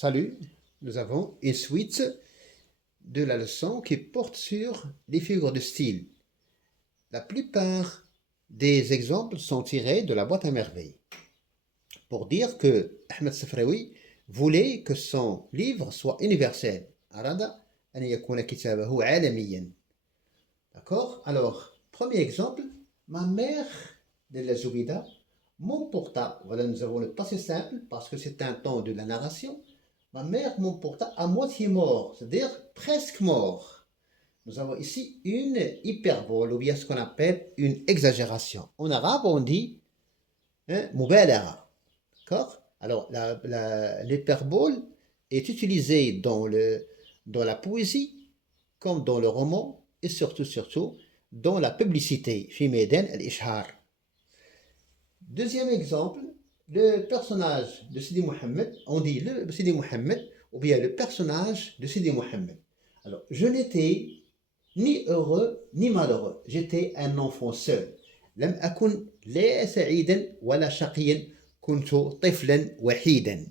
Salut, nous avons une suite de la leçon qui porte sur les figures de style. La plupart des exemples sont tirés de la boîte à merveilles. Pour dire que Ahmed Safraoui voulait que son livre soit universel. Arada an yakuna kitabahu alamiyan. D'accord? Alors, premier exemple, ma mère de la Zoubida m'emporta. Voilà, nous avons le passé simple parce que c'est un temps de la narration. Ma mère m'emporta à moitié mort, c'est-à-dire presque mort. Nous avons ici une hyperbole, ou bien ce qu'on appelle une exagération. En arabe, on dit mubalagha. D'accord? Alors, l'hyperbole est utilisée dans la poésie, comme dans le roman, et surtout, dans la publicité. Fi meydan al-ishhar. Deuxième exemple, le personnage de Sidi Mohammed, on dit le Sidi Mohammed, ou bien le personnage de Sidi Mohammed. Alors, je n'étais ni heureux ni malheureux, j'étais un enfant seul. لم أكن لا سعيدا ولا شقيا كنت طفلا وحيدا.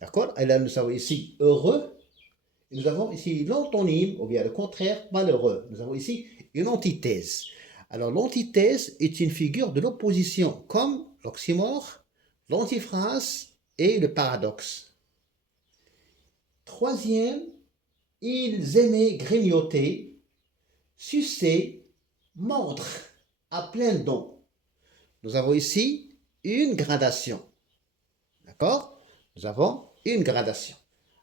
D'accord? Et là, nous avons ici heureux, et nous avons ici l'antonyme, ou bien le contraire, malheureux. Nous avons ici une antithèse. Alors, l'antithèse est une figure de l'opposition, comme l'oxymore, l'antiphrase et le paradoxe. Troisième, ils aimaient grignoter, sucer, mordre à plein dents. Nous avons ici une gradation. D'accord? Nous avons une gradation.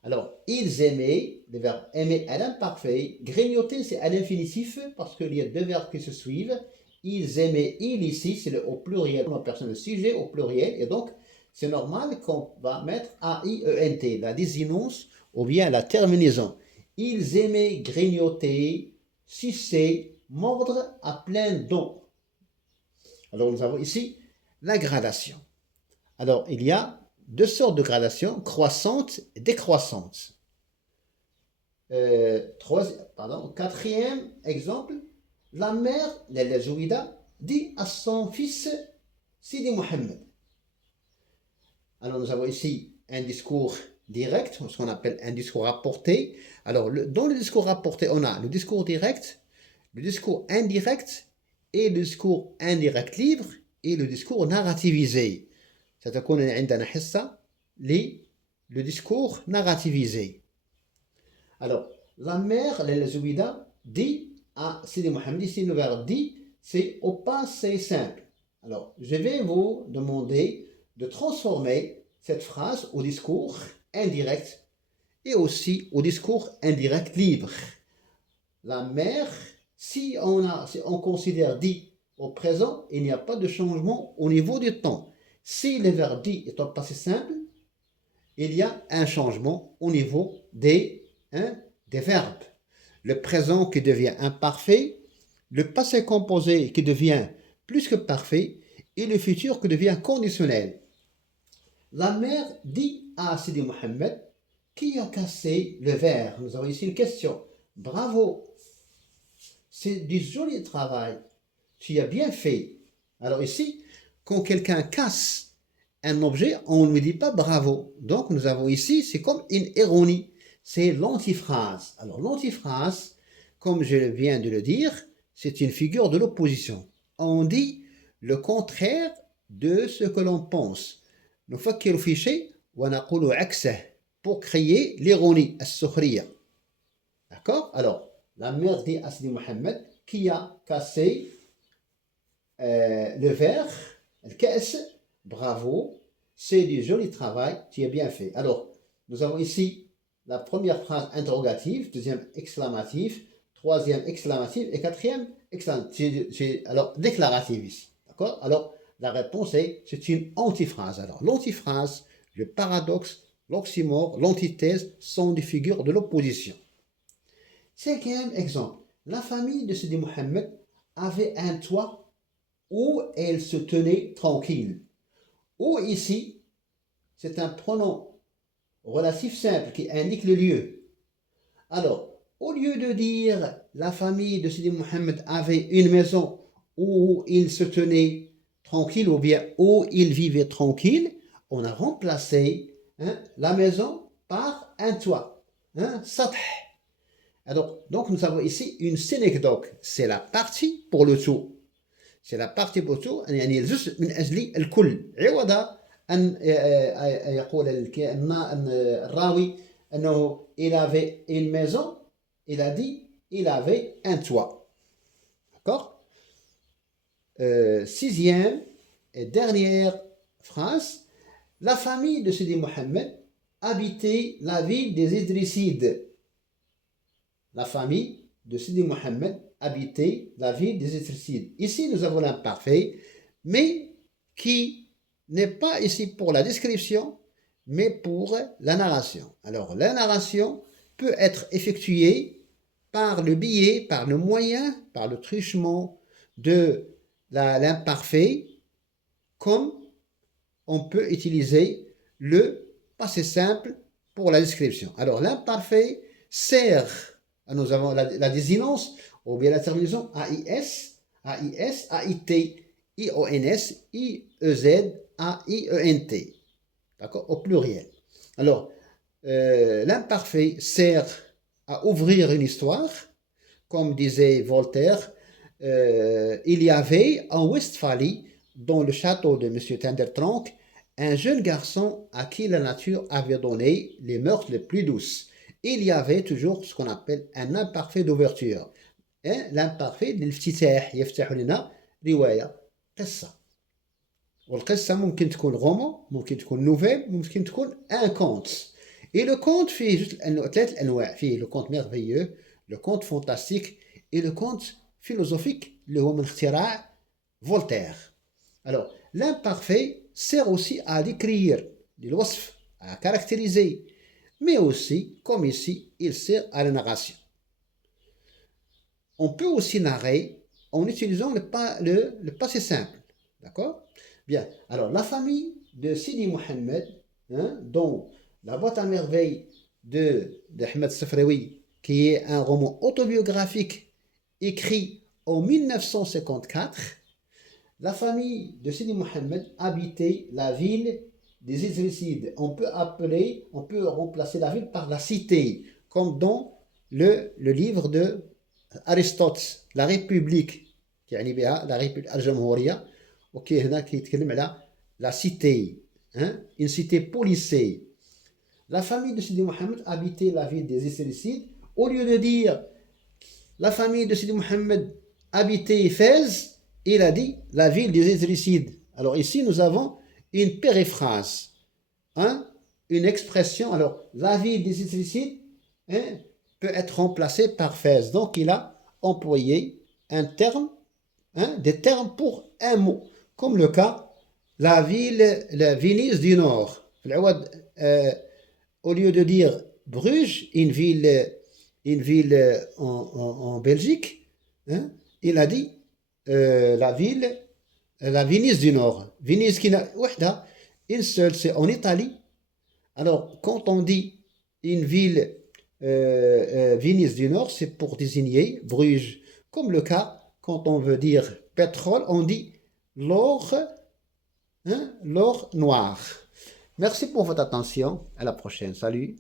Alors, ils aimaient, le verbe aimer à l'imparfait, grignoter c'est à l'infinitif parce qu'il y a deux verbes qui se suivent. Ils aimaient, il ici, c'est le au pluriel, la personne, le sujet au pluriel, et donc c'est normal qu'on va mettre A-I-E-N-T, la désinence ou bien la terminaison. Ils aimaient grignoter, sucer, mordre à plein dents. Alors, nous avons ici la gradation. Alors, il y a deux sortes de gradations, croissante et décroissante. Quatrième exemple, la mère, la Zouida, dit à son fils Sidi Mohammed. Alors, nous avons ici un discours direct, ce qu'on appelle un discours rapporté. Alors, dans le discours rapporté, on a le discours direct, le discours indirect et le discours indirect libre et le discours narrativisé. ستكون عندنا حصة le discours narrativisé. Alors, la mère, la Zouida, dit à Sidi Mohammed, ici le verbe dit, c'est au passé simple. Alors, je vais vous demander de transformer cette phrase au discours indirect et aussi au discours indirect libre. La mère, si on considère dit au présent, il n'y a pas de changement au niveau du temps. Si le verbe dit est au passé simple, il y a un changement au niveau des verbes. Le présent qui devient imparfait, le passé composé qui devient plus que parfait et le futur qui devient conditionnel. La mère dit à Sidi Mohammed, qui a cassé le verre? Nous avons ici une question. Bravo, c'est du joli travail, tu as bien fait. Alors ici, quand quelqu'un casse un objet, on ne lui dit pas bravo. Donc nous avons ici, c'est comme une ironie, c'est l'antiphrase. Alors l'antiphrase, comme je viens de le dire, c'est une figure de l'opposition. On dit le contraire de ce que l'on pense. نفكر في شيء ونقول عكسه pour créer l'ironie, السخرية. D'accord? Alors, la mère dit à Sidi Mohammed qui a cassé le verre, le casse, bravo, c'est du joli travail, tu as bien fait. Alors, nous avons ici la première phrase interrogative, deuxième exclamatif, troisième exclamatif et quatrième exclamatif. Alors, déclaratif ici. D'accord? Alors, la réponse est, c'est une antiphrase. Alors, l'antiphrase, le paradoxe, l'oxymore, l'antithèse sont des figures de l'opposition. Cinquième exemple. La famille de Sidi Mohammed avait un toit où elle se tenait tranquille. Où ici, c'est un pronom relatif simple qui indique le lieu. Alors, au lieu de dire la famille de Sidi Mohammed avait une maison où il se tenait tranquille ou bien où il vivait tranquille, on a remplacé la maison par un toit, hein, sath. Donc nous avons ici une synecdoque, c'est la partie pour le tout. C'est la partie pour le tout, يعني الجزء من أجل الكل عوض أن يقول الراوي أنه il avait une maison, il a dit il avait un toit. D'accord? Sixième et dernière phrase, la famille de Sidi Mohammed habitait la ville des Idrissides. La famille de Sidi Mohammed habitait la ville des Idrissides. Ici, nous avons l'imparfait, mais qui n'est pas ici pour la description, mais pour la narration. Alors, la narration peut être effectuée par le biais, par le moyen, par le truchement de l'imparfait, comme on peut utiliser le passé simple pour la description. Alors, l'imparfait sert, nous avons la désinence, ou bien la terminaison AIS, AIS, AIT, IONS, IEZ, AIENT. D'accord? Au pluriel. Alors, l'imparfait sert à ouvrir une histoire, comme disait Voltaire, il y avait en Westphalie, dans le château de M. Tendertronck, un jeune garçon à qui la nature avait donné les mœurs les plus douces. Il y avait toujours ce qu'on appelle un imparfait d'ouverture. L'imparfait للافتتاح يفتح لنا رواية قصة. والقصة ممكن تكون رومان، ممكن تكون نوفيل، ممكن تكون ان كونت. Et le conte فيه ثلاث أنواع، فيه le conte merveilleux, le conte fantastique et le conte philosophique اللي هو من اختراع Voltaire. Alors, l'imparfait sert aussi à décrire l'ilwasf, à caractériser, mais aussi, comme ici, il sert à la narration. On peut aussi narrer en utilisant le passé simple. D'accord? Bien. Alors, la famille de Sidi Mohammed, hein, dont La boîte à merveilles d'Ahmed Safraoui, qui est un roman autobiographique écrit en 1954, la famille de Sidi Mohammed habitait la ville des Idrissides. On peut remplacer la ville par la cité, comme dans le livre de Aristote, La République, يعني بها la République الجمهورية. اوكي هنا كيتكلم على la cité, hein, une cité policée. La famille de Sidi Mohammed habitait la ville des Idrissides. Au lieu de dire la famille de Sidi Mohammed habitait Fès, il a dit la ville des Idrissides. Alors ici, nous avons une périphrase, hein, une expression. Alors, la ville des Idrissides, hein, peut être remplacée par Fès. Donc, il a employé un terme, hein, des termes pour un mot. Comme le cas, la Venise du Nord. Au lieu de dire Bruges, une ville en Belgique, hein, il a dit la Venise du Nord. Venise qui n'a une seule, c'est en Italie. Alors, quand on dit une ville Venise du Nord, c'est pour désigner Bruges. Comme le cas, quand on veut dire pétrole, on dit l'or, hein, l'or noir. Merci pour votre attention. À la prochaine. Salut.